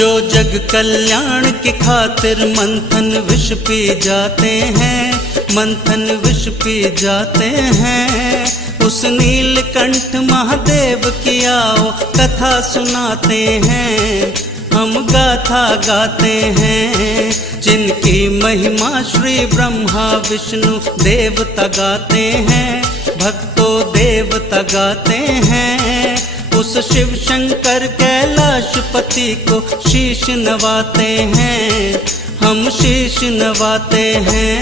जो जग कल्याण की खातिर मंथन विष पी जाते हैं, मंथन विष पी जाते हैं, उस नीलकंठ महादेव की आओ कथा सुनाते हैं, हम गाथा गाते हैं। जिनकी महिमा श्री ब्रह्मा विष्णु देवता गाते हैं, भक्तों देवता गाते हैं, उस शिव शंकर कैलाशपति को शीश नवाते हैं, हम शीश नवाते हैं।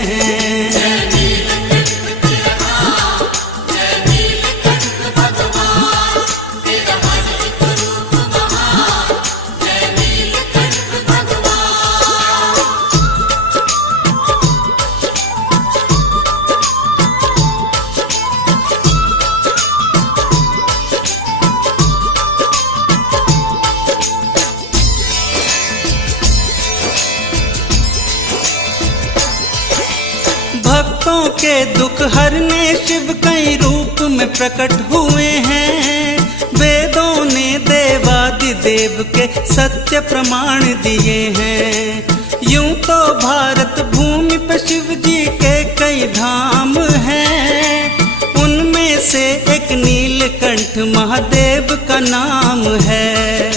भक्तों के दुख हरने शिव कई रूप में प्रकट हुए हैं, वेदों ने देवादिदेव के सत्य प्रमाण दिए हैं। यूं तो भारत भूमि पर शिव जी के कई धाम हैं, उनमें से एक नीलकंठ महादेव का नाम है।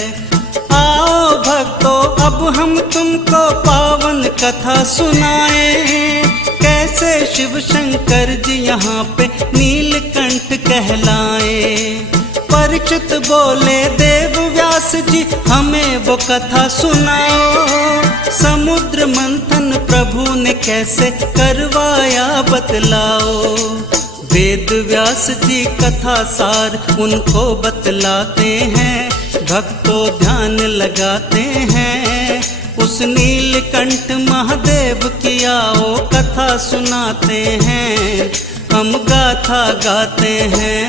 आओ भक्तों अब हम तुमको पावन कथा सुनाएं, कैसे शिव शंकर जी यहाँ पे नीलकंठ कहलाए। परीक्षित बोले देव व्यास जी हमें वो कथा सुनाओ, समुद्र मंथन प्रभु ने कैसे करवाया बतलाओ। वेद व्यास जी कथा सार उनको बतलाते हैं, भक्तों ध्यान लगाते हैं, उस नीलकंठ महादेव की आओ कथा सुनाते हैं, हम गाथा गाते हैं।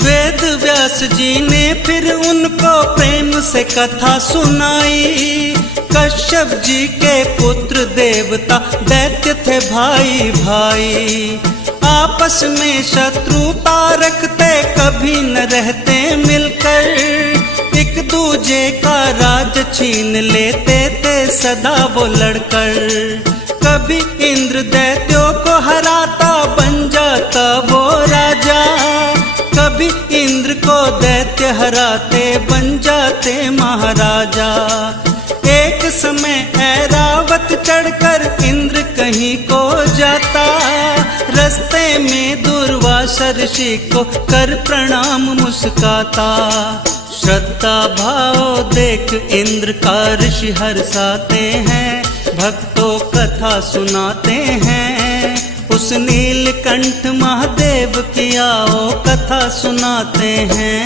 वेद व्यास जी ने फिर उनको प्रेम से कथा सुनाई। कश्यप जी के पुत्र देवता दैत्य थे भाई भाई, आपस में शत्रुता रखते कभी न रहते मिलकर, एक दूजे का राज छीन लेते थे सदा वो लड़कर। कभी इंद्र दैत्यों को हराता बन जाता वो राजा, कभी इंद्र को दैत्य हराते बन जाते महाराजा। एक समय ऐरावत चढ़कर इंद्र कहीं को जाता, रास्ते में दुर्वासा ऋषि को कर प्रणाम मुस्काता। श्रद्धा भाव देख इंद्र का ऋषि हर्षाते हैं, भक्तों कथा सुनाते हैं, उस नीलकंठ महादेव की आओ कथा सुनाते हैं।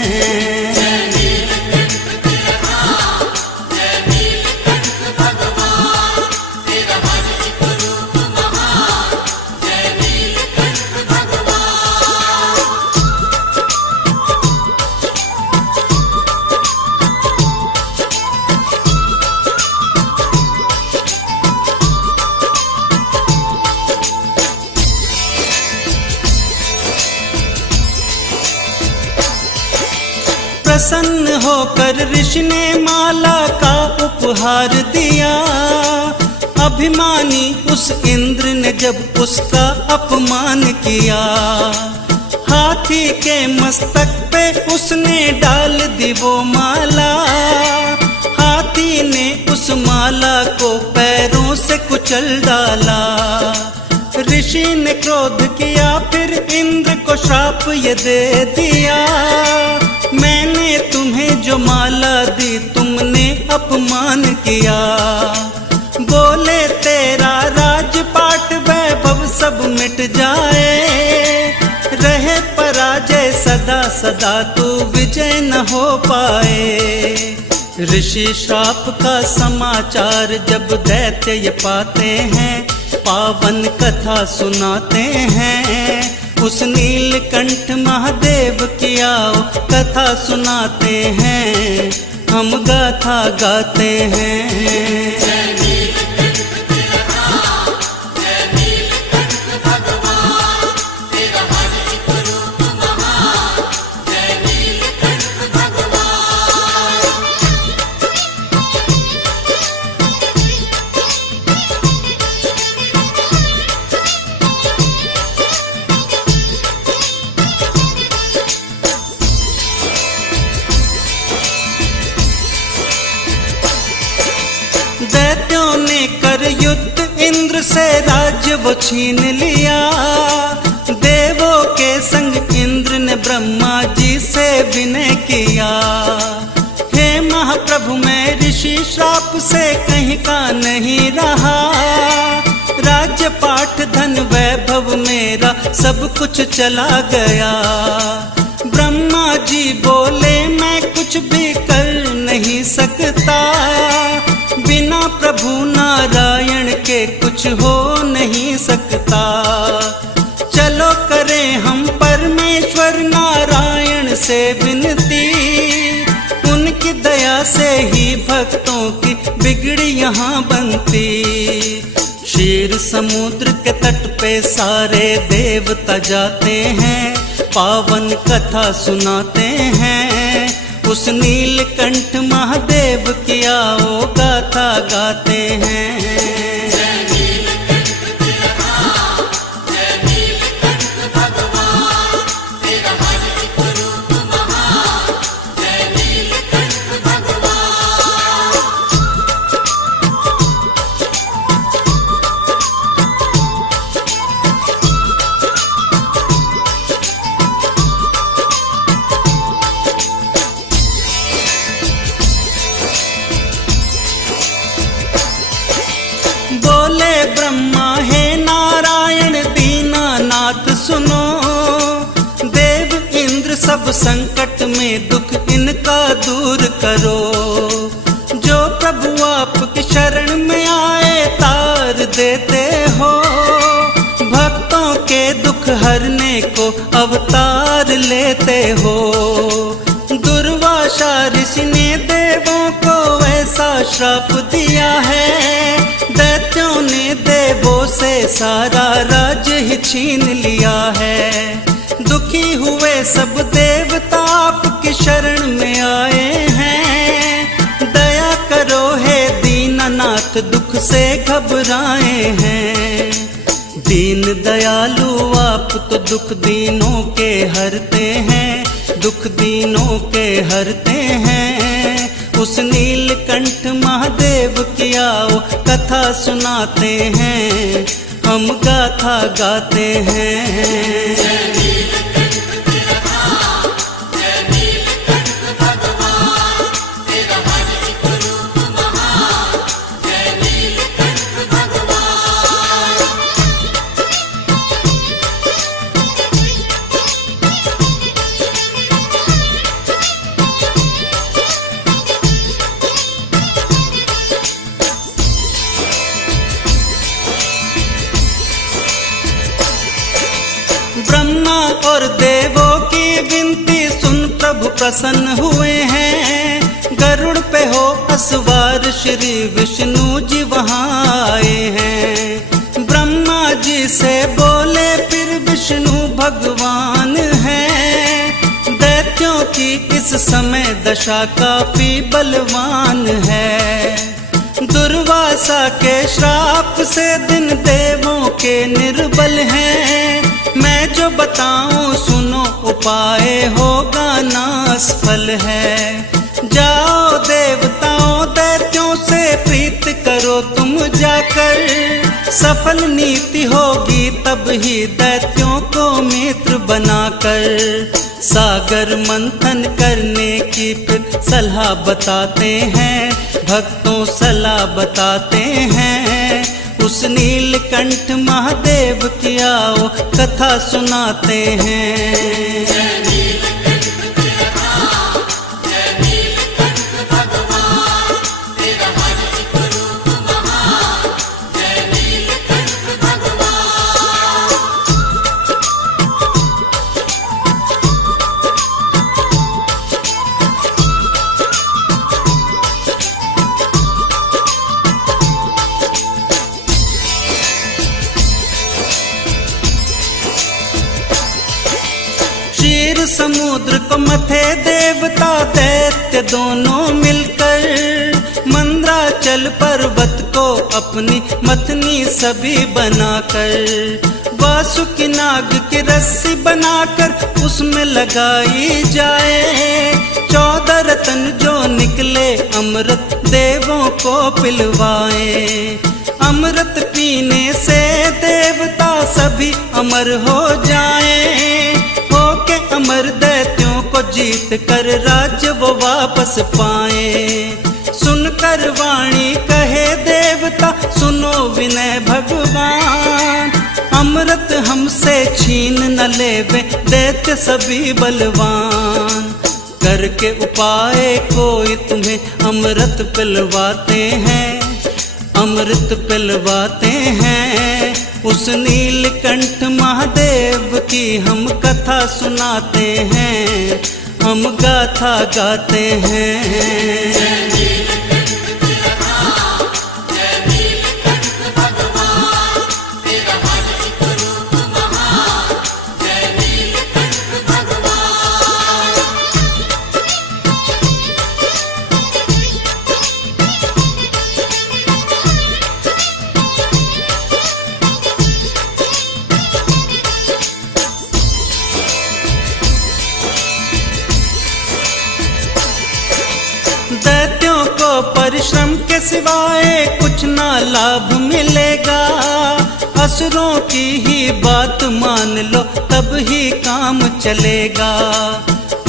प्रसन्न होकर ऋषि ने माला का उपहार दिया, अभिमानी उस इंद्र ने जब उसका अपमान किया। हाथी के मस्तक पे उसने डाल दी वो माला, हाथी ने उस माला को पैरों से कुचल डाला। ऋषि ने क्रोध किया फिर इंद्र को श्राप ये दे दिया, मैंने तुम्हें जो माला दी तुमने अपमान किया। बोले तेरा राजपाट वैभव सब मिट जाए, रहे पराजय सदा सदा तू विजय न हो पाए। ऋषि श्राप का समाचार जब दैत्य ये पाते हैं, पावन कथा सुनाते हैं। उस नीलकंठ महादेव की आओ कथा सुनाते हैं, हम गाथा गाते हैं। दैत्यों ने कर युद्ध इंद्र से राज्य वो छीन लिया, देवों के संग इंद्र ने ब्रह्मा जी से विनय किया। हे महाप्रभु मैं ऋषि श्राप से कहीं का नहीं रहा, राज्य पाठ धन वैभव मेरा सब कुछ चला गया। ब्रह्मा जी बोले मैं कुछ भी कर नहीं सकता, बिना प्रभु नारायण के कुछ हो नहीं सकता। चलो करें हम परमेश्वर नारायण से विनती, उनकी दया से ही भक्तों की बिगड़ी यहाँ बनती। क्षीर समुद्र के तट पे सारे देवता जाते हैं, पावन कथा सुनाते हैं। उस नीलकंठ महादेव की आओ गाथा गाते हैं। ब्रह्मा हे नारायण दीनानाथ सुनो, देव इंद्र सब संकट में दुख इनका दूर करो। जो प्रभु आपकी शरण में आए तार देते हो, भक्तों के दुख हरने को अवतार लेते हो। दुर्वासा ऋषि ने देवों को ऐसा श्राप दिया है, दैत्यों ने देवों से सारा राज्य ही छीन लिया है। दुखी हुए सब देवता आपकी शरण में आए हैं, दया करो हे दीननाथ दुख से घबराए हैं। दीन दयालु आप तो दुख दीनों के हरते हैं, दुख दीनों के हरते हैं। उस नीलकंठ महादेव की आओ कथा सुनाते हैं, हम गाथा गाते हैं। ब्रह्मा और देवों की विनती सुन प्रभु प्रसन्न हुए हैं, गरुड़ पे हो असवार श्री विष्णु जी वहाँ आए हैं। ब्रह्मा जी से बोले फिर विष्णु भगवान हैं, दैत्यों की इस समय दशा काफी बलवान है। दुर्वासा के श्राप से दिन देवों के निर्बल हैं, मैं जो बताऊं सुनो उपाय होगा नासफल है। जाओ देवताओं दैत्यों से प्रीत करो तुम जाकर, सफल नीति होगी तब ही दैत्यों को मित्र बनाकर। सागर मंथन करने की फिर सलाह बताते हैं, भक्तों सलाह बताते हैं। उस नीलकंठ महादेव की आओ कथा सुनाते हैं। समुद्र को मथे देवता दैत्य दोनों मिलकर, मंद्राचल पर्वत को अपनी मथनी सभी बनाकर, वासुकी नाग की रस्सी बनाकर उसमें लगाई जाए। 14 रत्न जो निकले अमृत देवों को पिलवाए। अमृत पीने से देवता सभी अमर हो जाएं, होके अमर दैत्यों को जीत कर राज्य वो वापस पाएं। सुनकर वाणी कहे देवता सुनो विनय भगवान, अमृत हमसे छीन न लेवे दैत्य सभी बलवान। करके उपाय कोई तुम्हें अमृत पिलवाते हैं, अमृत पिलवाते हैं। उस नीलकंठ महादेव की हम कथा सुनाते हैं, हम गाथा गाते हैं। दैत्यों को परिश्रम के सिवाय कुछ ना लाभ मिलेगा, असुरों की ही बात मान लो तब ही काम चलेगा।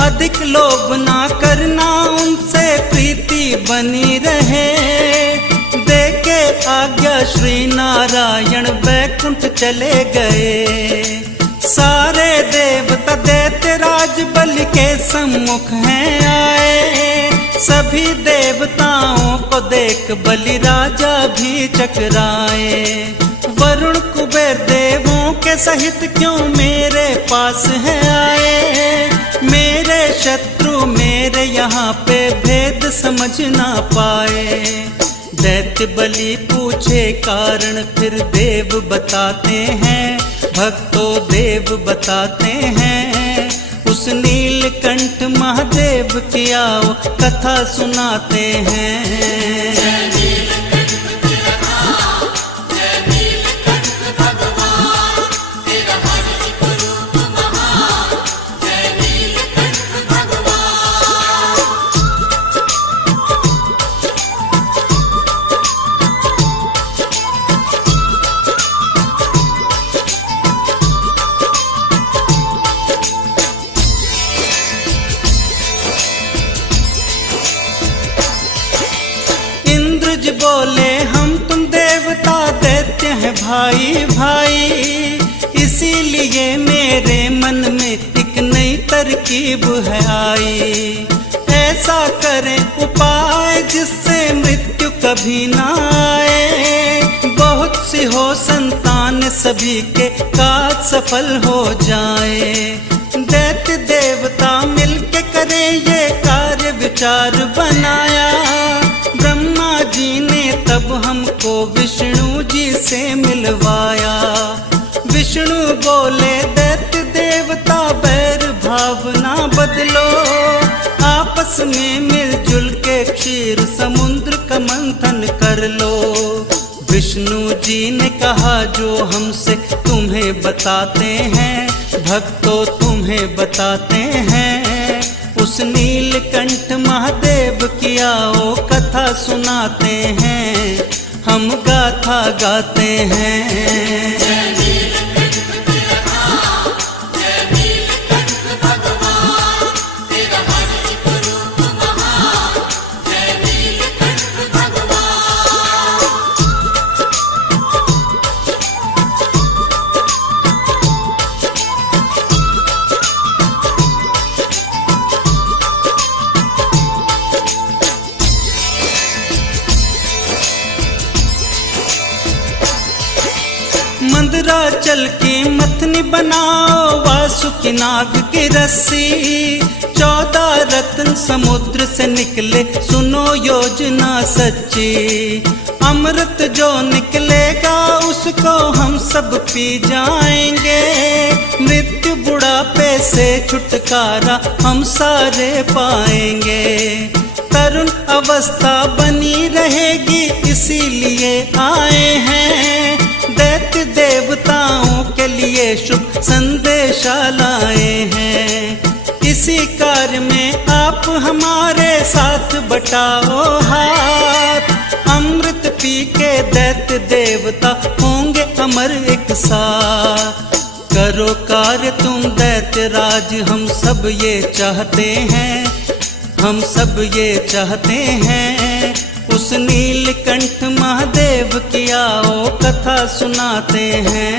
अधिक लोभ ना करना उनसे प्रीति बनी रहे, देके आज्ञा श्री नारायण बैकुंठ चले गए। सारे देवता दैत्य राज बलि के सम्मुख हैं आए, सभी देवताओं को देख बलि राजा भी चकराए। वरुण कुबेर देवों के सहित क्यों मेरे पास है आए, मेरे शत्रु मेरे यहाँ पे भेद समझ ना पाए। दैत्य बलि पूछे कारण फिर देव बताते हैं, भक्तों देव बताते हैं। उस नीलकंठ महादेव की आओ कथा सुनाते हैं। बोले हम तुम देवता दैत्य हैं भाई भाई, इसीलिए मेरे मन में एक नई तरकीब है आई। ऐसा करें उपाय जिससे मृत्यु कभी ना आए, बहुत सी हो संतान सभी के काज सफल हो जाए। दैत्य देवता मिलके करे ये कार्य विचार बनाया, ब्रह्मा जी ने तब हमको विष्णु जी से मिलवाया। विष्णु बोले दैत्य देवता बैर भावना बदलो, आपस में मिलजुल के क्षीर समुद्र का मंथन कर लो। विष्णु जी ने कहा जो हमसे तुम्हें बताते हैं, भक्तों तुम्हें बताते हैं। उस नीलकंठ महादेव की आओ कथा सुनाते हैं, हम गाथा गाते हैं। मंदराचल की मथनी बनाओ वासुकी नाग की रस्सी, 14 रत्न समुद्र से निकले सुनो योजना सच्ची। अमृत जो निकलेगा उसको हम सब पी जाएंगे, मृत्यु बुढ़ापे से छुटकारा हम सारे पाएंगे। तरुण अवस्था बनी रहेगी इसीलिए आए हैं। दैत्य देवताओं के लिए शुभ संदेशा लाए हैं। इसी कार्य में आप हमारे साथ बटाओ हाथ। अमृत पी के दैत्य देवता होंगे अमर एक साथ। करो कार्य तुम दैत्य राज, हम सब ये चाहते हैं, हम सब ये चाहते हैं। उस नीलकंठ महादेव की आओ कथा सुनाते हैं।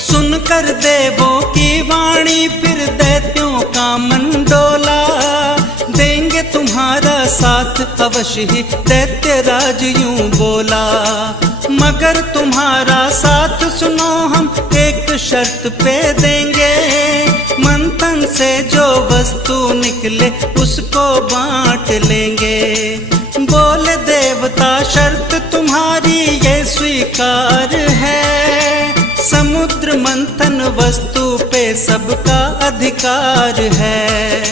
सुनकर देवों की वाणी फिर दैत्यों का मन डोला। देंगे तुम्हारा साथ अवश्य ही दैत्य राज यूं बोला। मगर तुम्हारा साथ सुनो हम एक शर्त पे देंगे। मंथन से जो वस्तु निकले उसको बांट लेंगे। बोले देवता शर्त तुम्हारी ये स्वीकार है। समुद्र मंथन वस्तु पे सबका अधिकार है।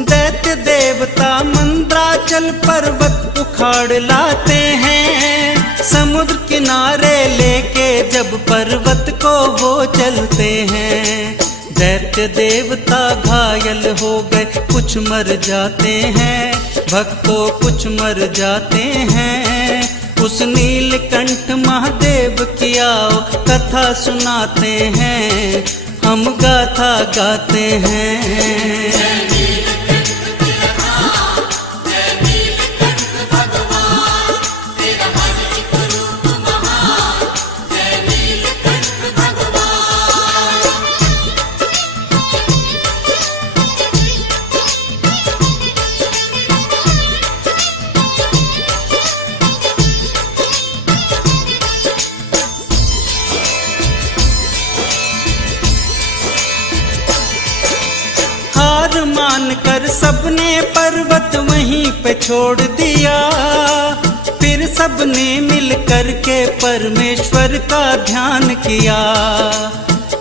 दैत्य देवता मंद्राचल पर्वत उखाड़ लाते हैं। समुद्र किनारे लेके जब पर्वत को वो चलते हैं। दैत्य देवता घायल हो गए कुछ मर जाते हैं। भक्तों कुछ मर जाते हैं। उस नीलकंठ महादेव की आओ कथा सुनाते हैं, हम गाथा गाते हैं। मान कर सबने पर्वत वहीं पे छोड़ दिया। फिर सबने मिल कर के परमेश्वर का ध्यान किया।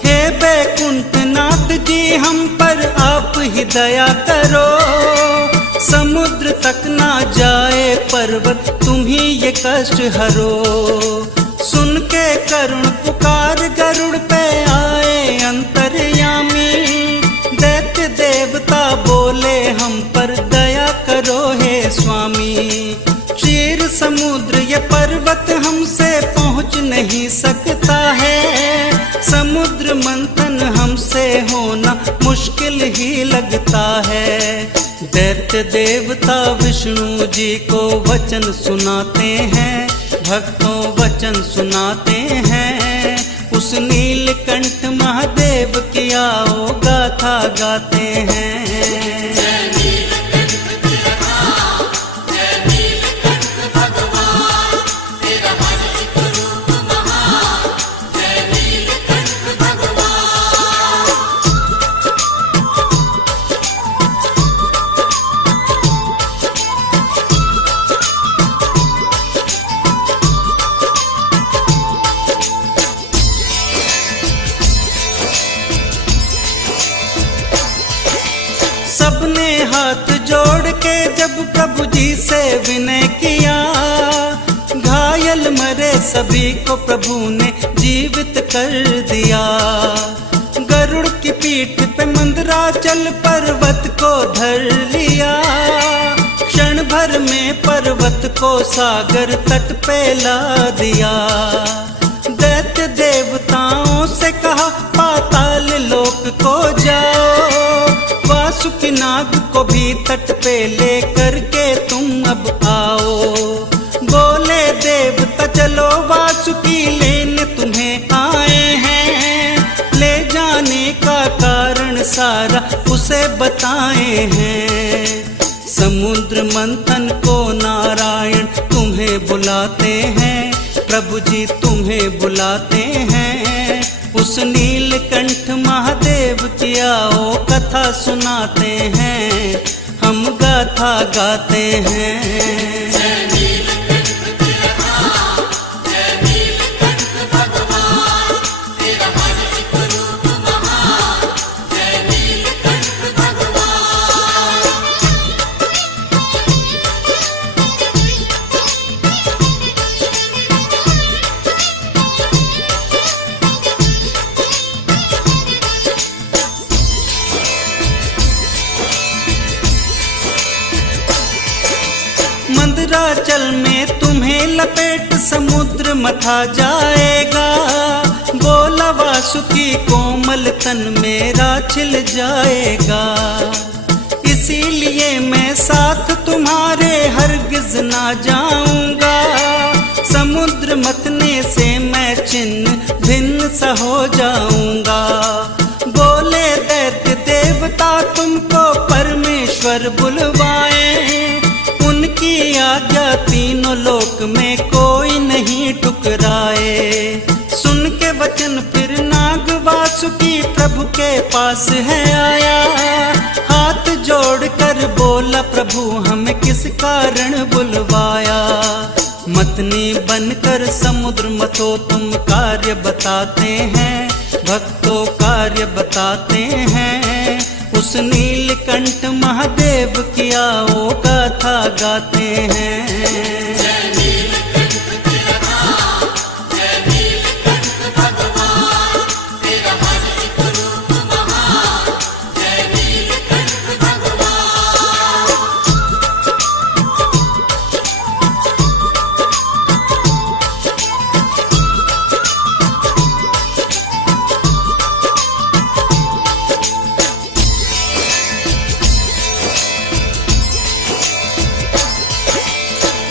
हे बैकुंठनाथ जी हम पर आप ही दया करो। समुद्र तक ना जाए पर्वत तुम ही ये कष्ट हरो। सुन के करुण पुकार गरुड़ पे आए अंतर्यामी। दैत्य देवता बोले हम पर दया करो हे स्वामी। क्षीर समुद्र ये पर्वत हमसे पहुँच नहीं सकता है। समुद्र मंथन हमसे होना मुश्किल ही लगता है। दैत्य देवता विष्णु जी को वचन सुनाते हैं। भक्तों वचन सुनाते हैं। उस नीलकंठ महादेव की आओ गाथा गाते हैं। सबने हाथ जोड़ के जब प्रभु जी से विनय किया। घायल मरे सभी को प्रभु ने जीवित कर दिया। गरुड़ की पीठ पे मंदराचल पर्वत को धर लिया। क्षण भर में पर्वत को सागर तट पे ला दिया। दैत्य देवताओं से कहा पाताल लोक को जाओ। वासुकी नाग को भी तट पे ले करके तुम अब आओ। बोले देवता चलो वासुकी लेने तुम्हें आए हैं। ले जाने का कारण सारा उसे बताए हैं। समुद्र मंथन को नारायण तुम्हें बुलाते हैं, प्रभु जी तुम्हें बुलाते हैं। उस नीलकंठ महादेव की आओ कथा सुनाते हैं, हम गाथा गाते हैं। मंदराचल में तुम्हें लपेट समुद्र मथा जाएगा, बोला वासुकी कोमल तन मेरा छिल जाएगा। इसीलिए मैं साथ तुम्हारे हरगिज ना जाऊंगा, समुद्र मथने से मैं छिन्न भिन्न सा हो जाऊंगा। बोले दैत्य देवता तुमको परमेश्वर बुलवाए, उनकी आज्ञा तीनों लोक में कोई नहीं टुकराए। सुन के वचन फिर नाग वासुकी प्रभु के पास है आया, हाथ जोड़ कर बोला प्रभु हमें किस कारण बुलवाया। मतनी बनकर समुद्र मथो तुम कार्य बताते हैं, भक्तों कार्य बताते हैं। उस नीलकंठ महादेव की आओ गाथा गाते हैं।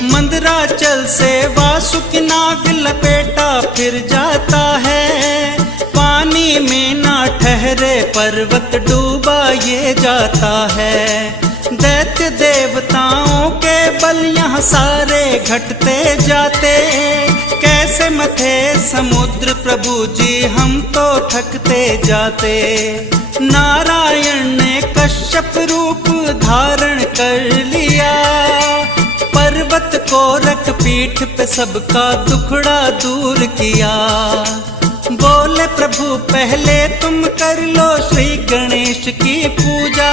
मंदराचल से वासुकी नाग लपेटा फिर जाता है, पानी में ना ठहरे पर्वत डूबा ये जाता है। दैत्य देवताओं के बल यहाँ सारे घटते जाते, कैसे मथे समुद्र प्रभु जी हम तो थकते जाते। नारायण ने कश्यप रूप धारण कर लिया, पर्वत को रख पीठ पे सबका दुखड़ा दूर किया। बोले प्रभु पहले तुम कर लो श्री गणेश की पूजा,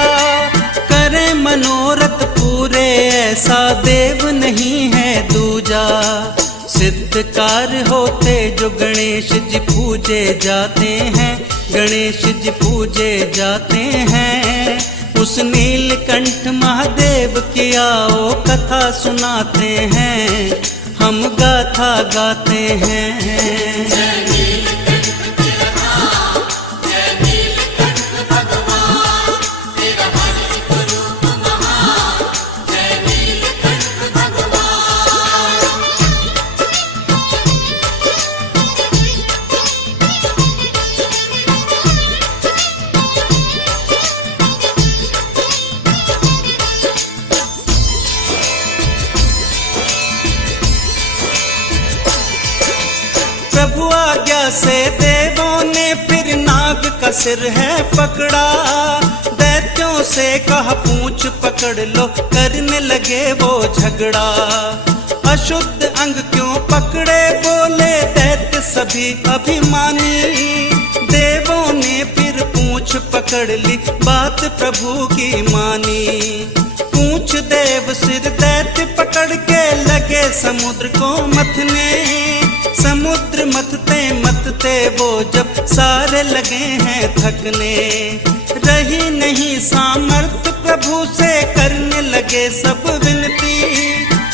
करें मनोरथ पूरे ऐसा देव नहीं है दूजा। सिद्ध कार्य होते जो गणेश जी पूजे जाते हैं, गणेश जी पूजे जाते हैं। उस नीलकंठ महादेव की आओ कथा सुनाते हैं, हम गाथा गाते हैं। प्रभु आज्ञा से देवों ने फिर नाग का सिर है पकड़ा, दैत्यों से कहा पूंछ पकड़ लो, करने लगे वो झगड़ा। अशुद्ध अंग क्यों पकड़े बोले दैत्य सभी अभिमानी, देवों ने फिर पूंछ पकड़ ली बात प्रभु की मानी। पूंछ देव सिर दैत्य पकड़ के लगे समुद्र को मथने, समुद्र मथते मथते वो जब सारे लगे हैं थकने। रही नहीं सामर्थ प्रभु से करने लगे सब विनती,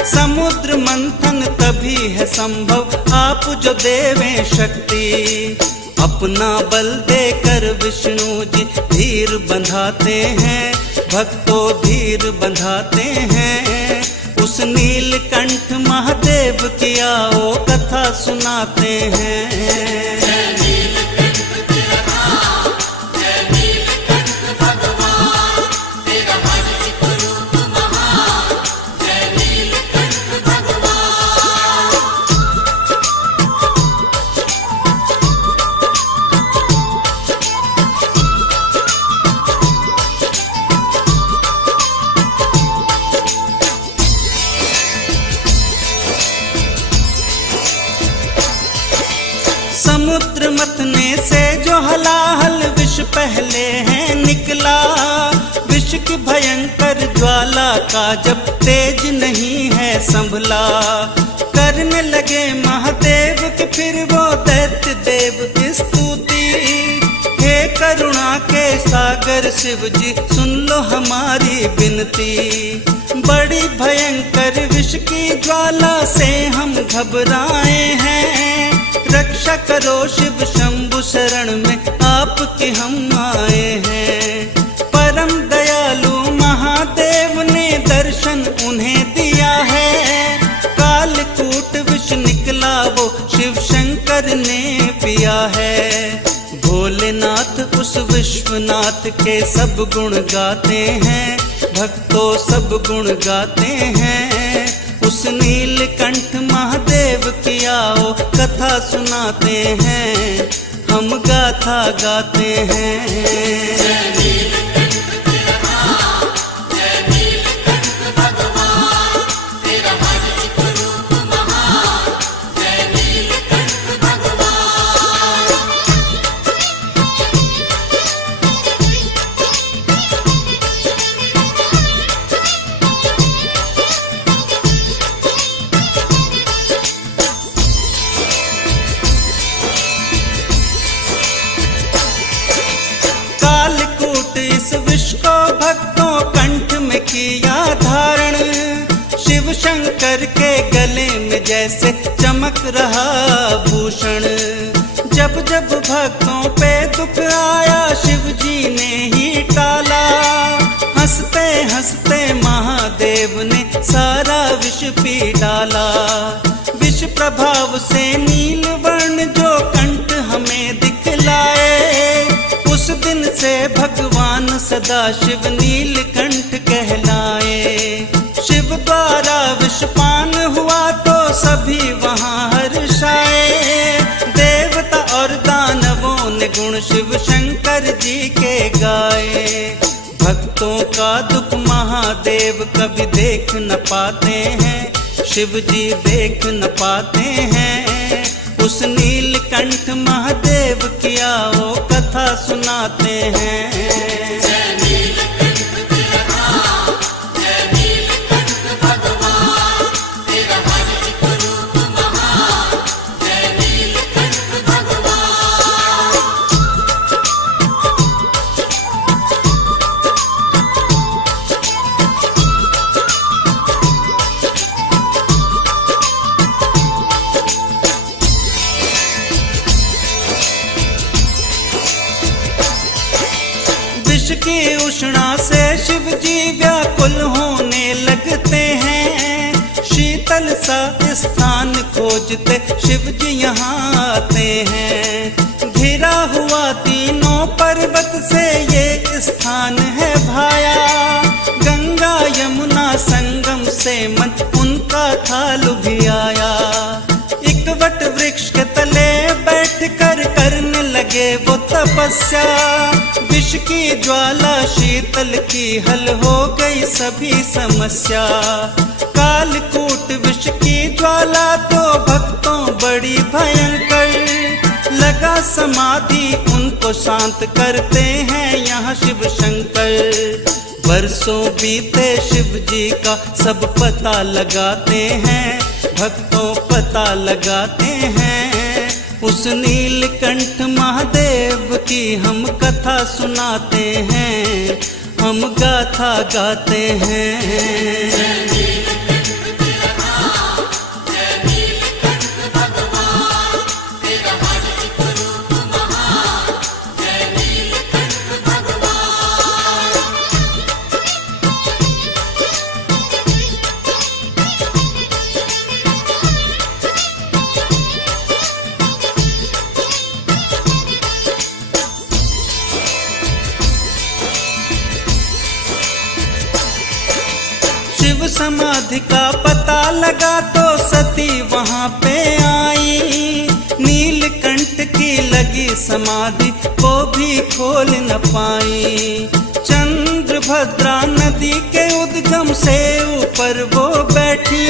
समुद्र मंथन तभी है संभव आप जो देवें शक्ति। अपना बल देकर विष्णु जी धीर बंधाते हैं, भक्तों धीर बंधाते हैं। उस नीलकंठ महादेव की आओ कथा सुनाते हैं। जय नीलकंठ तेरा नाम, जय नीलकंठ पहले है निकला, विष की भयंकर ज्वाला का जब तेज नहीं है संभला। करने लगे महादेव के फिर वो दैत्य देव की स्तुति। हे करुणा के सागर शिव जी सुन लो हमारी विनती। बड़ी भयंकर विष की ज्वाला से हम घबराए हैं, रक्षा करो शिव शंभु शरण में आपके हम आए हैं। परम दयालु महादेव ने दर्शन उन्हें दिया है, कालकूट विष निकला वो शिव शंकर ने पिया है। भोलेनाथ उस विश्वनाथ के सब गुण गाते हैं, भक्तों सब गुण गाते हैं। उस नीलकंठ महादेव की आओ कथा सुनाते हैं, हम गाथा गाते हैं। इस विष को भक्तों कंठ में किया धारण, शिव शंकर के गले में जैसे चमक रहा भूषण। जब जब भक्तों पे दुख आया शिव जी ने ही टाला, हंसते हंसते महादेव ने सारा विष पी डाला। विष प्रभाव से नील वर्ण जो कंठ हमें दिखलाए, उस दिन से भगवान सदा शिव नीलकंठ कहलाए। शिव द्वारा विषपान हुआ तो सभी वहाँ हर्षाए, देवता और दानवों ने गुण शिव शंकर जी के गाए। भक्तों का दुख महादेव कभी देख न पाते हैं, शिव जी देख न पाते हैं। उस नीलकंठ महादेव की आओ कथा सुनाते हैं। विष की उष्णा से शिव जी व्याकुल होने लगते हैं, शीतल सा स्थान खोजते शिव जी यहाँ आते हैं। घिरा हुआ तीनों पर्वत से ये स्थान है भाया, गंगा यमुना संगम से मन उनका था लुभियाया। एक वट वृक्ष के तले बैठ कर करने लगे वो तपस्या, विष की ज्वाला शीतल की हल हो गई सभी समस्या। कालकूट विष की ज्वाला तो भक्तों बड़ी भयंकर, लगा समाधि उनको शांत करते हैं यहाँ शिव शंकर। बरसों बीते शिव जी का सब पता लगाते हैं, भक्तों पता लगाते हैं। उस नीलकंठ महादेव की हम कथा सुनाते हैं, हम गाथा गाते हैं। शिव समाधि का पता लगा तो सती वहाँ पे आई, नीलकंठ की लगी समाधि वो भी खोल न पाई। चंद्रभद्रा नदी के उद्गम से ऊपर वो बैठी,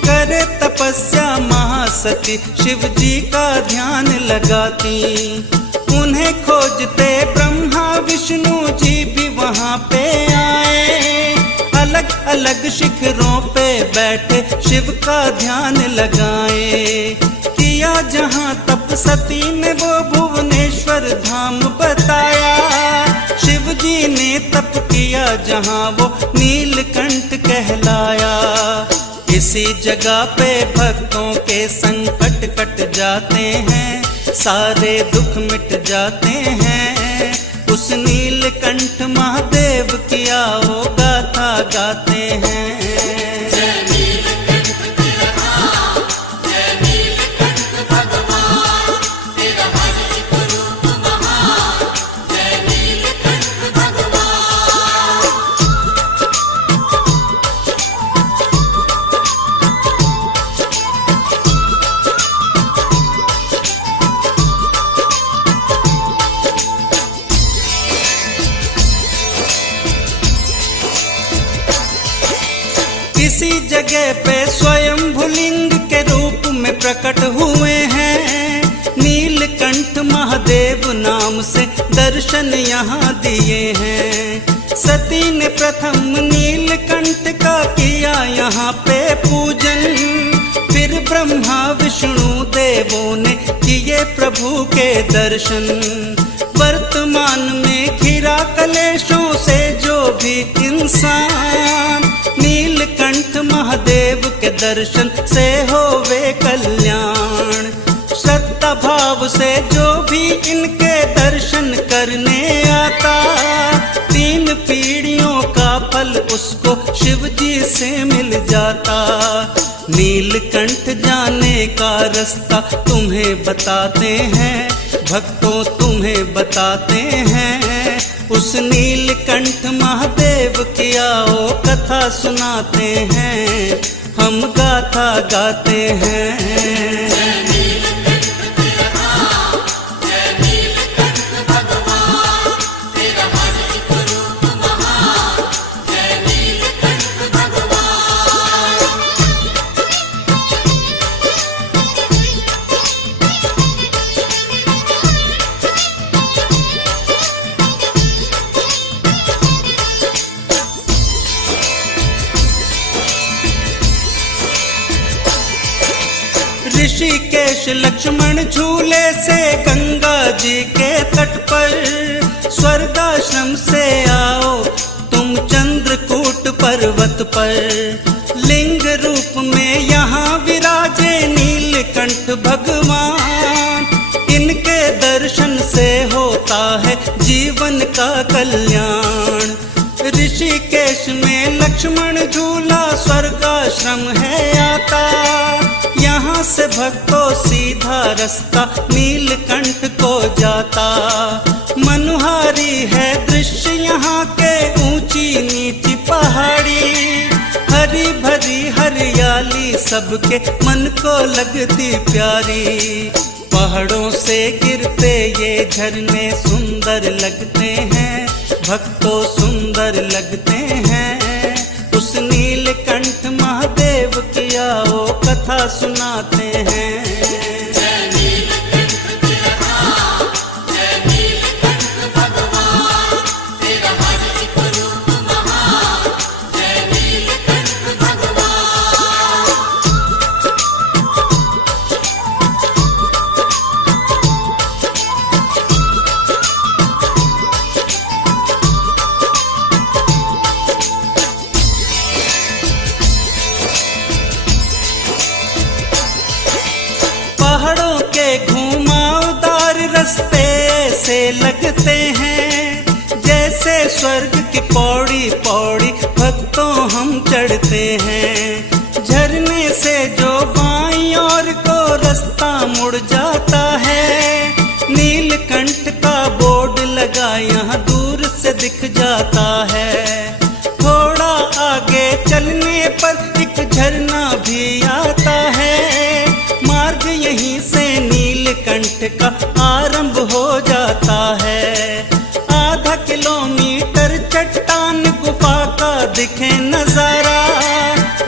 करे तपस्या महासती शिव जी का ध्यान लगाती। उन्हें खोजते ब्रह्म विष्णु जी भी वहाँ पे आए। अलग अलग शिखरों पे बैठे शिव का ध्यान लगाए। किया जहाँ तप सती ने वो भुवनेश्वर धाम बताया। शिव जी ने तप किया जहाँ वो नीलकंठ कहलाया। इसी जगह पे भक्तों के संकट कट जाते हैं, सारे दुख मिट जाते हैं। उस नीलकंठ महादेव की आओ गाथा गाते हैं। इसी जगह पे स्वयं भुलिंग के रूप में प्रकट हुए हैं। नीलकंठ महादेव नाम से दर्शन यहाँ दिए हैं। सती ने प्रथम नीलकंठ का किया यहाँ पे पूजन। फिर ब्रह्मा विष्णु देवों ने किए प्रभु के दर्शन। वर्तमान में घिरा कलेशों से जो भी इंसान, नीलकंठ महादेव के दर्शन से होवे कल्याण। श्रद्धा भाव से जो भी इनके दर्शन करने आता, 3 पीढ़ियों का फल उसको शिव जी से मिल जाता। नीलकंठ जाने का रास्ता तुम्हें बताते हैं, भक्तों तुम्हें बताते हैं। उस नीलकंठ महादेव की आओ कथा सुनाते हैं, हम गाथा गाते हैं। ऋषिकेश लक्ष्मण झूले से गंगा जी के तट पर। स्वर्गाश्रम से आओ तुम चंद्रकूट पर्वत पर। लिंग रूप में यहाँ विराजे नीलकंठ भगवान। इनके दर्शन से होता है जीवन का कल्याण। ऋषिकेश में लक्ष्मण झूला स्वर्गाश्रम है आता। यहाँ से भक्तों सीधा रास्ता नीलकंठ को जाता। मनोहारी है दृश्य यहाँ के, ऊंची नीची पहाड़ी। हरी भरी हरियाली सबके मन को लगती प्यारी। पहाड़ों से गिरते ये झरने सुंदर लगते हैं, भक्तों सुंदर लगते हैं। उस नीलकंठ महादेव की आओ कथा सुनाते हैं। पहाड़ों के घुमावदार रास्ते से लगते हैं, जैसे स्वर्ग की पौड़ी पौड़ी भक्तों हम चढ़ते हैं। झरने से जो बाईं ओर को रास्ता मुड़ जाता है, नीलकंठ का बोर्ड लगा यहाँ दूर से दिख जाता है। थोड़ा आगे चलने पर एक झरना भी आता है। मार्ग यहीं से नीलकंठ का आरंभ हो जाता है। आधा किलोमीटर चट्टान गुफा का दिखे नजारा।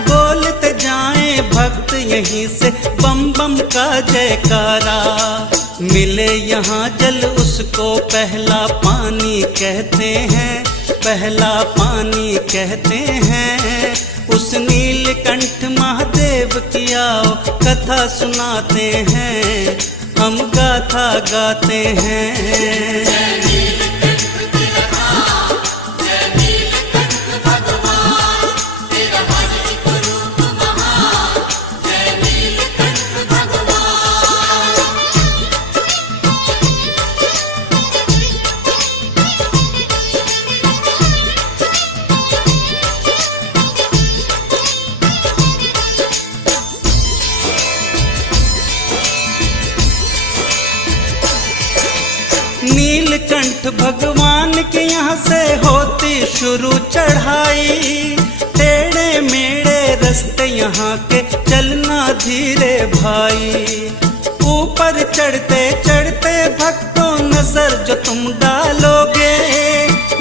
बोलते जाएं भक्त यहीं से बम बम का जयकारा। मिले यहाँ जल उसको पहला पानी कहते हैं, पहला पानी कहते हैं। उस नीलकंठ महादेव की आओ कथा सुनाते हैं, हम गाथा गाते हैं। नीलकंठ भगवान के यहाँ से होती शुरू चढ़ाई, टेढ़े मेढ़े रास्ते यहाँ के चलना धीरे भाई। ऊपर चढ़ते चढ़ते भक्तों नजर जो तुम डालोगे,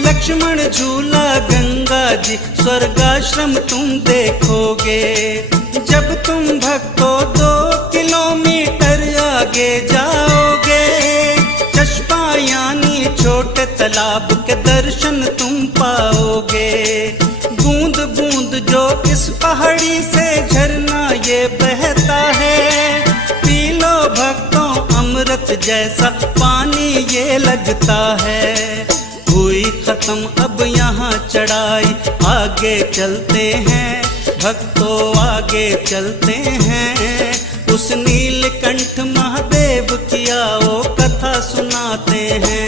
लक्ष्मण झूला गंगा जी स्वर्गाश्रम तुम देखोगे। जब तुम भक्तों 2 किलोमीटर आगे जाओगे, चश्मा यानी छोटे तालाब के दर्शन तुम पाओगे। बूंद बूंद जो इस पहाड़ी से झरना ये बहता है, पी लो भक्तों अमृत जैसा पानी ये लगता है। हुई खत्म अब यहाँ चढ़ाई, आगे चलते हैं भक्तों आगे चलते हैं। उस नीलकंठ महादेव की आओ कथा सुनाते हैं।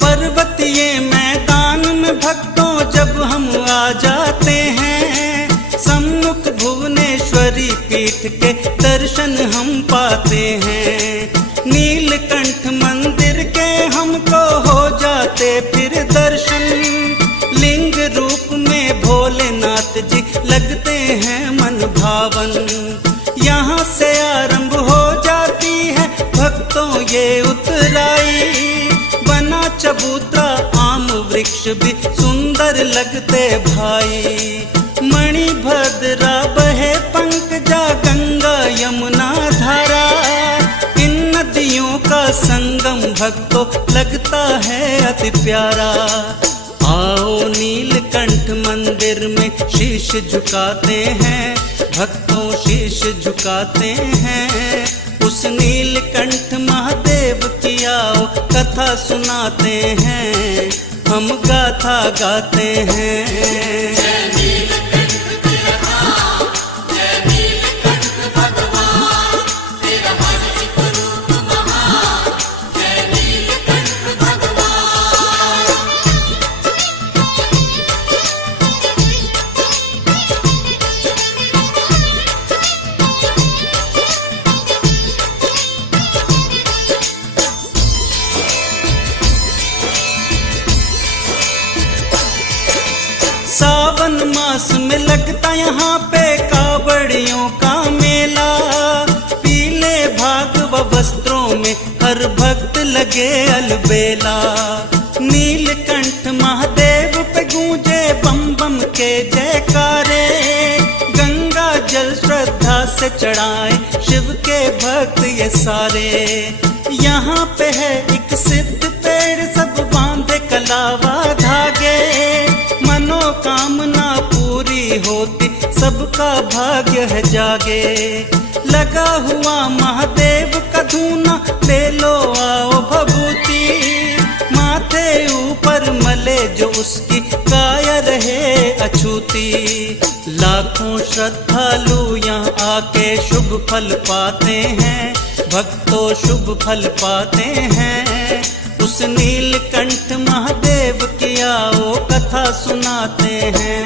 पर्वतीय मैदान में भक्तों जब हम आ जाते हैं, सम्मुख भुवनेश्वरी पीठ के दर्शन हम पाते हैं। नीलकंठ मंदिर के हमको हो जाते फिर दर्शन, लिंग रूप में भोलेनाथ जी लगते हैं मन भावन। यहाँ से आरंभ हो जाती है भक्तों ये उतराई, बना चबूतरा आम वृक्ष भी सुंदर लगते भाई। मणिभद्रा बहे पंकजा गंगा यमुना धारा, इन नदियों का संगम भक्तों लगता है अति प्यारा। आओ नीलकंठ मंदिर में शीश झुकाते हैं भक्तों शीश झुकाते हैं। उस नीलकंठ महादेव की आओ कथा सुनाते हैं, हम गाथा गाते हैं। सावन मास में लगता यहाँ पे कावड़ियों का मेला, पीले भाग व वस्त्रों में हर भक्त लगे अलबेला। नीलकंठ महादेव पे गूंजे बम बम के जयकारे, गंगा जल श्रद्धा से चढ़ाए शिव के भक्त ये सारे। यहाँ पे है एक सिद्ध पेड़ सब बांधे कलावा धागे, मनोकामना पूरी होती सबका भाग्य है जागे। लगा हुआ महादेव का धूना ले लो आओ भभूति, माथे ऊपर मले जो उसकी काया रहे अछूती। लाखों श्रद्धालु यहाँ आके शुभ फल पाते हैं भक्तों शुभ फल पाते हैं। उस नीलकंठ महादेव की आओ कथा सुनाते हैं।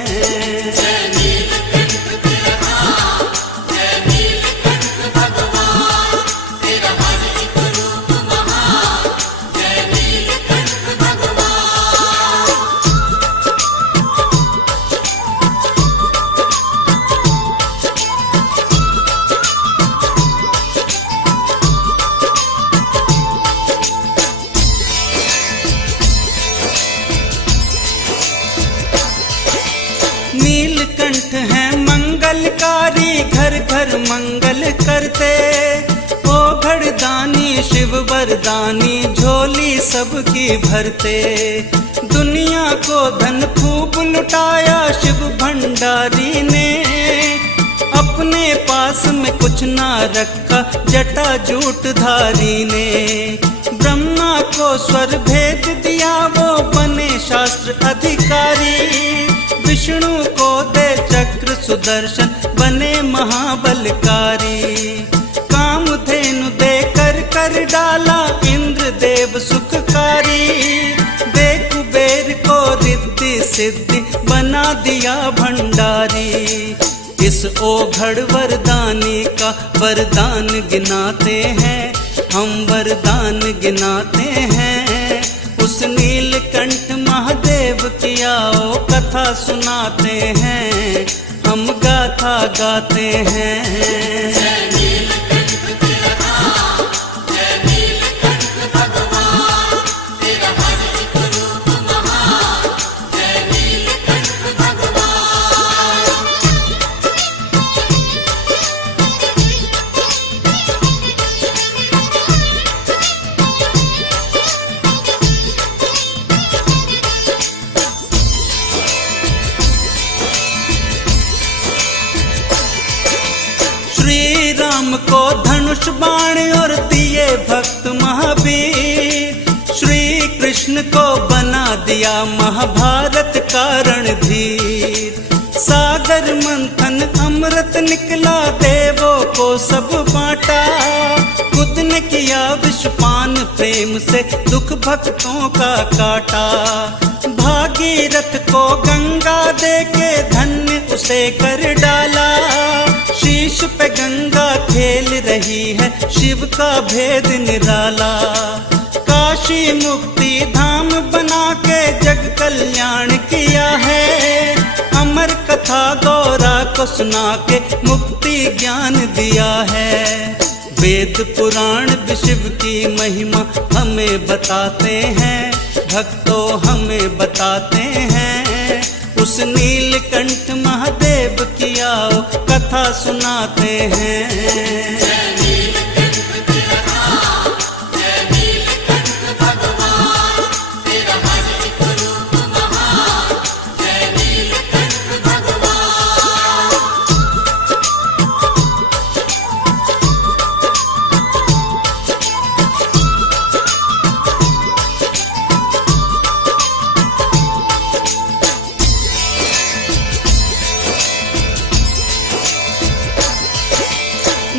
करते। ओ घड़दानी शिव वरदानी झोली सबकी भरते। दुनिया को धन खूब लुटाया शिव भंडारी ने, अपने पास में कुछ ना रखा जटा जूटधारी ने। ब्रह्मा को स्वर भेद दिया वो बने शास्त्र अधिकारी। विष्णु को दे चक्र सुदर्शन बने महाबलकारी। कामधेनु दे कर डाला इंद्र देव सुखकारी। दे कुबेर को रिद्धि सिद्धि बना दिया भंडारी। इस ओघड़ वरदानी का वरदान गिनाते हैं हम, वरदान गिनाते हैं। उस नीलकंठ महादेव की आओ कथा सुनाते हैं, हम गाथा गाते हैं। श्री राम को धनुष बाण और दिए भक्त महावीर। श्री कृष्ण को बना दिया महाभारत का रणधीर। सागर मंथन अमृत निकला देवों को सब बांटा। खुद ने किया विषपान प्रेम से दुख भक्तों का काटा। भागीरथ को गंगा दे के धन्य उसे कर डाला। शीश पे गंगा खेल रही है शिव का भेद निराला। काशी मुक्ति धाम बना के जग कल्याण किया है। अमर कथा गौरा को सुना के मुक्ति ज्ञान दिया है। वेद पुराण भी शिव की महिमा हमें बताते हैं, भक्तों हमें बताते हैं। उस नीलकंठ महादेव की आओ कथा सुनाते हैं।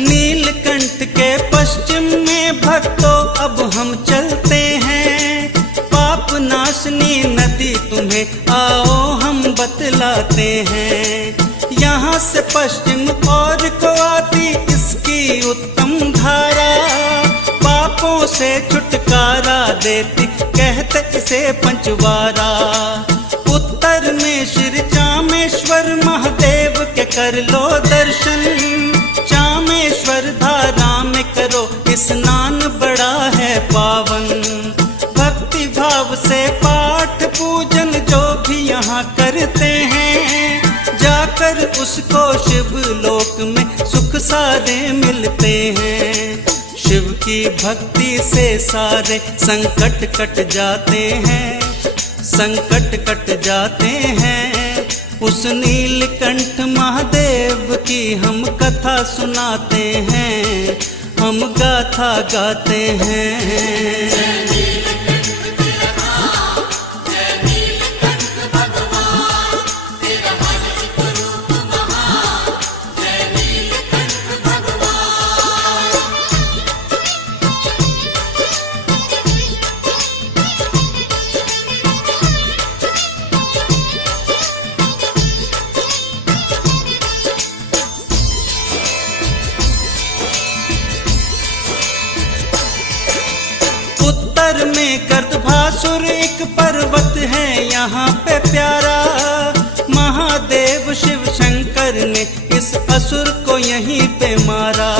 नीलकंठ के पश्चिम में भक्तों अब हम चलते हैं। पाप नाशनी नदी तुम्हें आओ हम बतलाते हैं। यहाँ से पश्चिम और को आती इसकी उत्तम धारा। पापों से छुटकारा देती कहते इसे पंचवारा। उत्तर में श्री चामेश्वर महादेव के कर लो दर्शन। चामेश्वर धारा में करो स्नान बड़ा है पावन। भक्ति भाव से पाठ पूजन जो भी यहाँ करते हैं, जाकर उसको शिव लोक में सुख सारे मिलते हैं। शिव की भक्ति से सारे संकट कट जाते हैं, संकट कट जाते हैं। उस नीलकंठ महादेव की हम कथा सुनाते हैं, हम गाथा गाते हैं। उत्तर में कर्दभासुर एक पर्वत है यहाँ पे प्यारा। महादेव शिव शंकर ने इस असुर को यहीं पे मारा।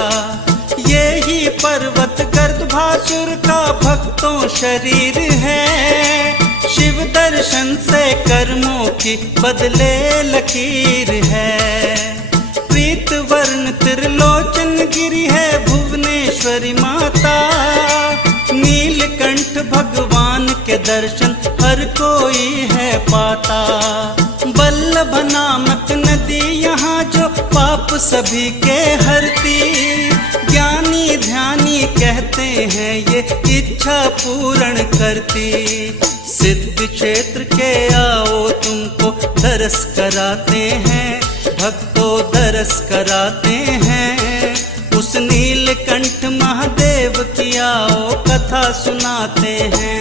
यही पर्वत कर्दभासुर का भक्तों शरीर है। शिव दर्शन से कर्मों की बदले लकीर है। प्रीत वर्ण त्रिलोचन गिरी है के दर्शन हर कोई है पाता। बल्लभ नामक नदी यहाँ जो पाप सभी के हरती, ज्ञानी ध्यानी कहते हैं ये इच्छा पूर्ण करती। सिद्ध क्षेत्र के आओ तुमको दरस कराते हैं, भक्तों दरस कराते हैं। उस नीलकंठ महादेव की आओ कथा सुनाते हैं।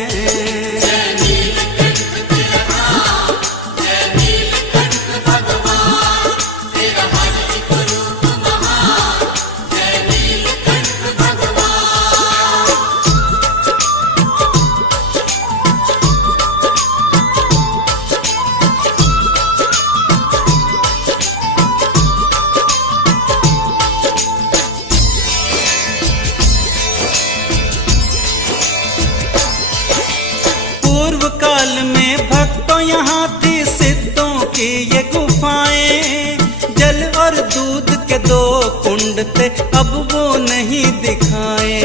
ये गुफाएं जल और दूध के दो कुंड थे, अब वो नहीं दिखाए।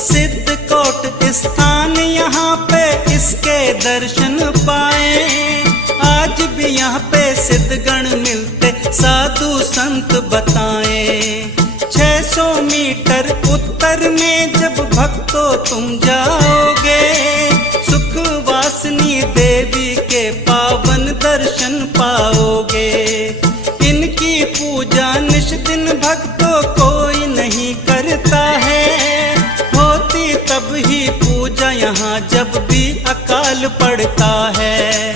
सिद्ध कोट स्थान यहाँ पे इसके दर्शन पाए। आज भी यहाँ पे सिद्धगण मिलते साधु संत बताए। 600 मीटर उत्तर में जब भक्तों तुम जाओगे, सुख वासनी देवी के पावन दर्शन पाओगे। इनकी पूजा निश दिन भक्तों कोई नहीं करता है, होती तब ही पूजा यहाँ जब भी अकाल पड़ता है।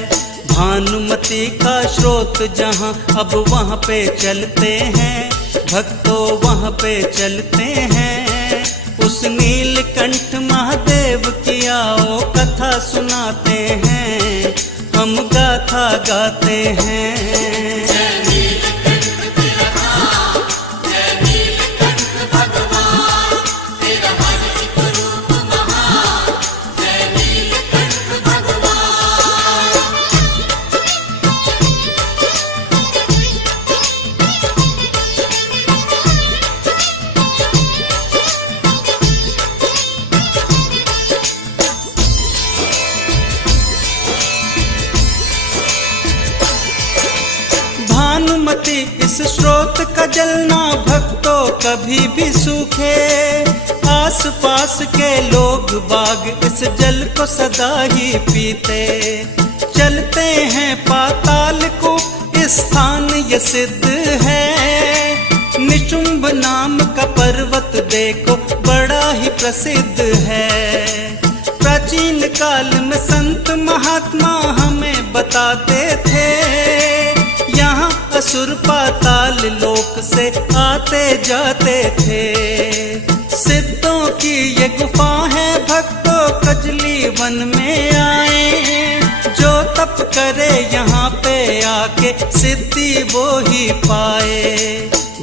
भानुमति का स्रोत जहाँ अब वहाँ पे चलते हैं, भक्तों वहाँ पे चलते हैं। उस नीलकंठ महादेव की आओ कथा सुनाते हैं, हम गाथा गाते हैं। भानुमति इस स्रोत का जलना भक्तों कभी भी सूखे। आस पास के लोग बाग इस जल को सदा ही पीते। चलते हैं पाताल को स्थान ये सिद्ध है। निशुंभ नाम का पर्वत देखो बड़ा ही प्रसिद्ध है। प्राचीन काल में संत महात्मा हमें बताते थे, यहाँ असुर पाताल लोक से आते जाते थे। सिद्धों की ये गुफा है, भक्तों कजली वन में आए। जो तप करे यहाँ पे आके सिद्धि वो ही पाए।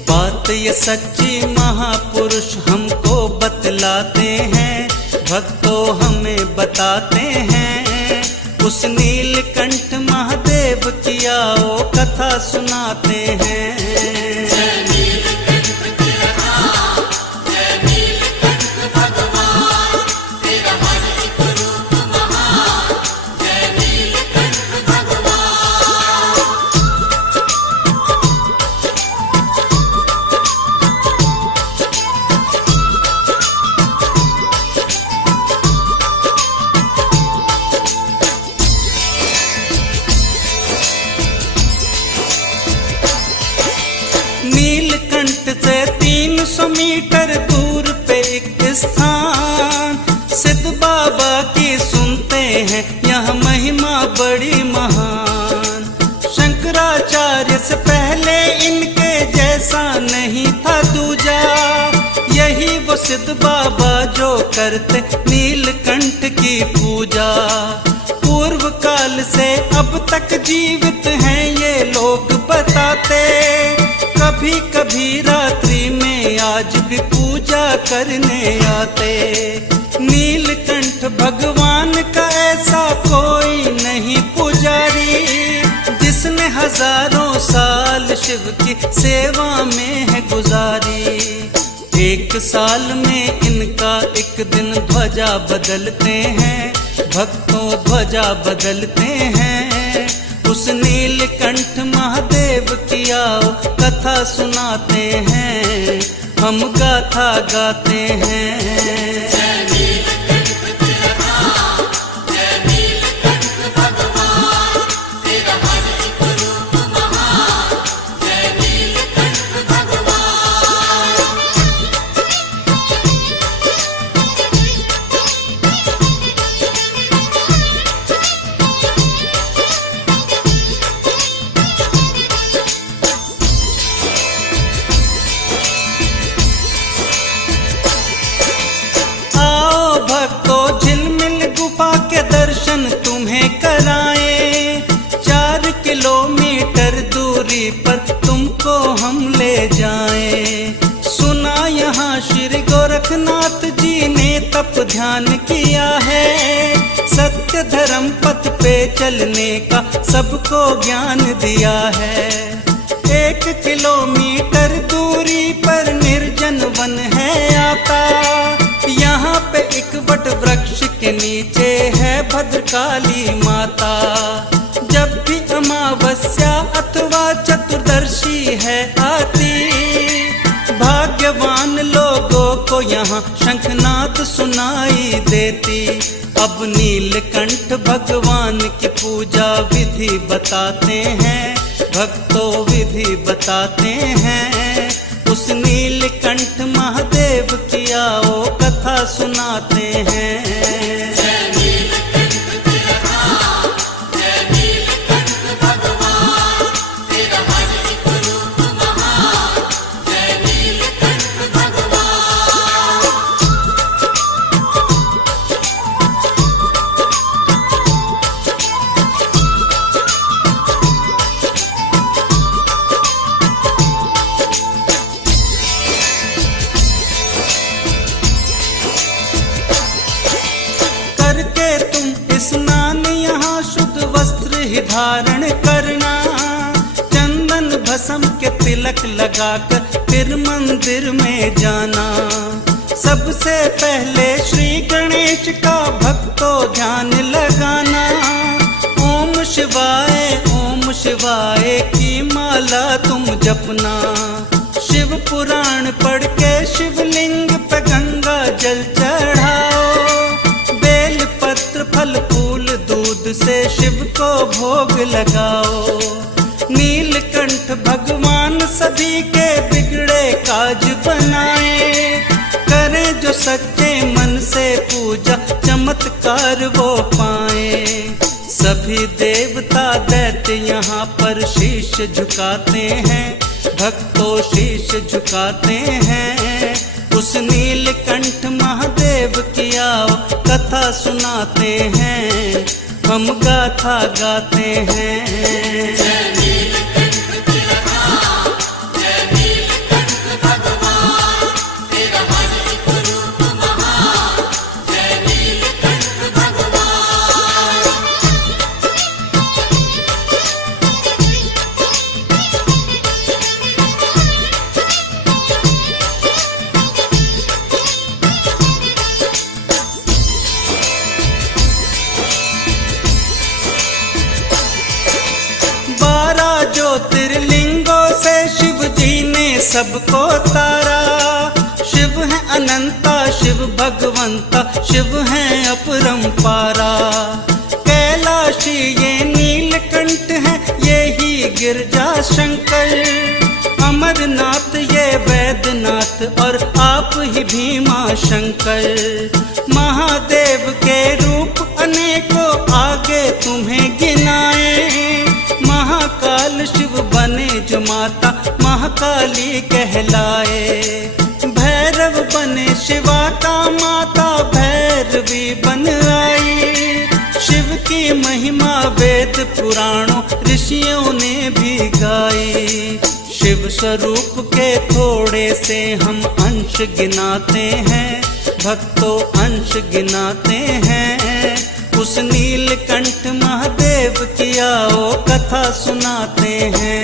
बात ये सच्ची महापुरुष हमको बतलाते हैं, भक्तों हमें बताते हैं। उस नीलकंठ महादेव की आओ कथा सुनाते हैं। नीलकंठ से 300 मीटर दूर पे एक स्थान सिद्ध बाबा की सुनते हैं, यह महिमा बड़ी महान। शंकराचार्य से पहले इनके जैसा नहीं था दूजा। यही वो सिद्ध बाबा जो करते नीलकंठ की पूजा। पूर्व काल से अब तक जीवित हैं ये लोग बताते। कभी कभी रात्रि में आज भी पूजा करने आते। नीलकंठ भगवान का ऐसा कोई नहीं पुजारी, जिसने हजारों साल शिव की सेवा में है गुजारी। एक साल में इनका एक दिन ध्वजा बदलते हैं, भक्तों ध्वजा बदलते हैं, उस नीलकंठ महादेव की आओ कथा सुनाते हैं, हम गाथा गाते हैं। दर्शन तुम्हें कराएं, 4 किलोमीटर दूरी पर तुमको हम ले जाएं। सुना यहाँ श्री गोरखनाथ जी ने तप ध्यान किया है, सत्य धर्म पथ पे चलने का सबको ज्ञान दिया है। 1 किलोमीटर दूरी पर निर्जन वन है आता, यहाँ पे एक वट वृक्ष के नीचे है भद्रकाली माता। जब भी अमावस्या अथवा चतुर्दशी है आती, भाग्यवान लोगों को यहाँ शंखनाद सुनाई देती। अब नीलकंठ भगवान की पूजा विधि बताते हैं, भक्तों विधि बताते हैं, उस नीलकंठ महादेव की आओ कथा सुनाते हैं। स्नान यहाँ शुद्ध वस्त्र ही धारण करना, चंदन भस्म के तिलक लगाकर फिर मंदिर में जाना। सबसे पहले श्री गणेश का भक्तों ध्यान लगाना, ओम शिवाय की माला तुम जपना। शिव पुराण पढ़ के शिवलिंग पे गंगा जल चढ़ाओ, फल फूल दूध से शिव को भोग लगाओ। नीलकंठ भगवान सभी के बिगड़े काज बनाए, करें जो सच्चे मन से पूजा चमत्कार वो पाए। सभी देवता दैत्य यहाँ पर शीश झुकाते हैं, भक्तों शीश झुकाते हैं, उस नीलकंठ महादेव की आओ कथा सुनाते हैं, हम गाथा गाते हैं। ज्योतिर्लिंगों से शिव जी ने सबको तारा, शिव है अनंता शिव भगवंता, शिव है अपरंपारा। कैलाशी ये नीलकंठ है, ये ही गिरजा शंकर, अमरनाथ ये वैद्यनाथ और आप ही भीमा शंकर। महादेव के रूप अनेकों आगे तुम्हें गिनाए, महाकाल शिव बने जो माता महाकाली कहलाए। भैरव बने शिवा का माता भैरवी बन आई, शिव की महिमा वेद पुराणों ऋषियों ने भी गाई। शिव स्वरूप के थोड़े से हम अंश गिनाते हैं, भक्तों अंश गिनाते हैं, उस नीलकंठ महादेव की आओ कथा सुनाते हैं।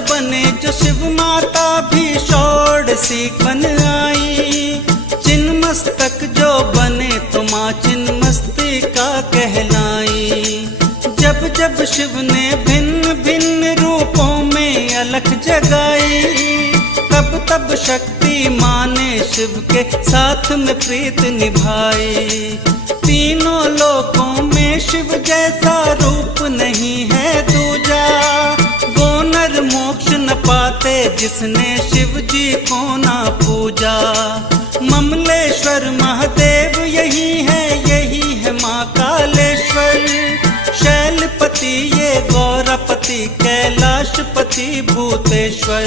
बने जो शिव माता भी षोडशी बन आई। चिन्मस्तक जो बने तो माँ चिन्मस्तिका कहलाई। जब जब शिव ने भिन्न भिन्न रूपों में अलख जगाई, तब तब शक्ति माँ ने शिव के साथ में प्रीत निभाई। तीनों लोकों में शिव जैसा रूप नहीं है दूजा। वो नर मोक्ष न पाते जिसने शिव जी को ना पूजा। ममलेश्वर महादेव यही है माँ कालेश्वर। शैलपति ये गौरापति कैलाशपति भूतेश्वर।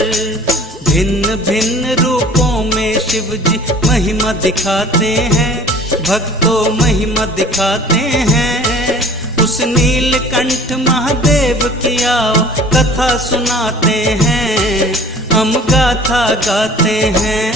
भिन्न भिन्न रूपों में शिव जी महिमा दिखाते हैं, भक्तों महिमा दिखाते हैं। उस नीलकंठ महादेव की आओ कथा सुनाते हैं, हम गाथा गाते हैं।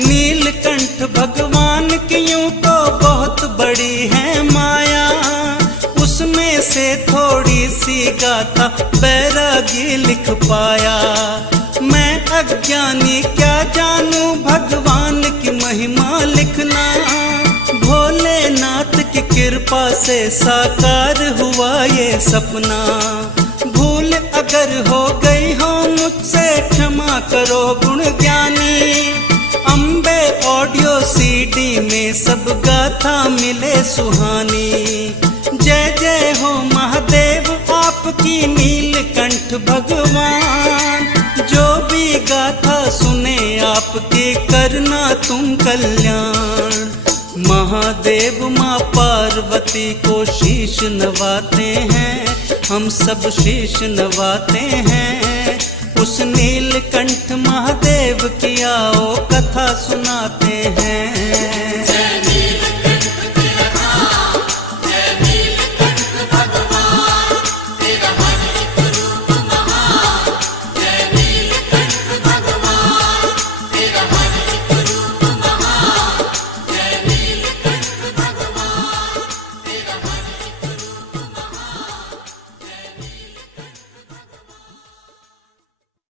नीलकंठ भगवान की यूं तो बहुत बड़ी है माया। उसमें से थोड़ी सी गाथा बैरागी लिख पाया। मैं अज्ञानी क्या जानूं भगवान की महिमा लिखना। भोलेनाथ की कृपा से साकार हुआ ये सपना। भूल अगर हो गई हो मुझसे क्षमा करो गुण ज्ञानी। अम्बे ऑडियो सीडी में सब गाथा मिले सुहानी। जय जय हो महादेव आपकी नीलकंठ भगवान। जो भी गाथा सुने आपके करना तुम कल्याण। महादेव माँ पार्वती को शीश नवाते हैं, हम सब शीश नवाते हैं। उस नीलकंठ महादेव की आओ कथा सुनाते हैं।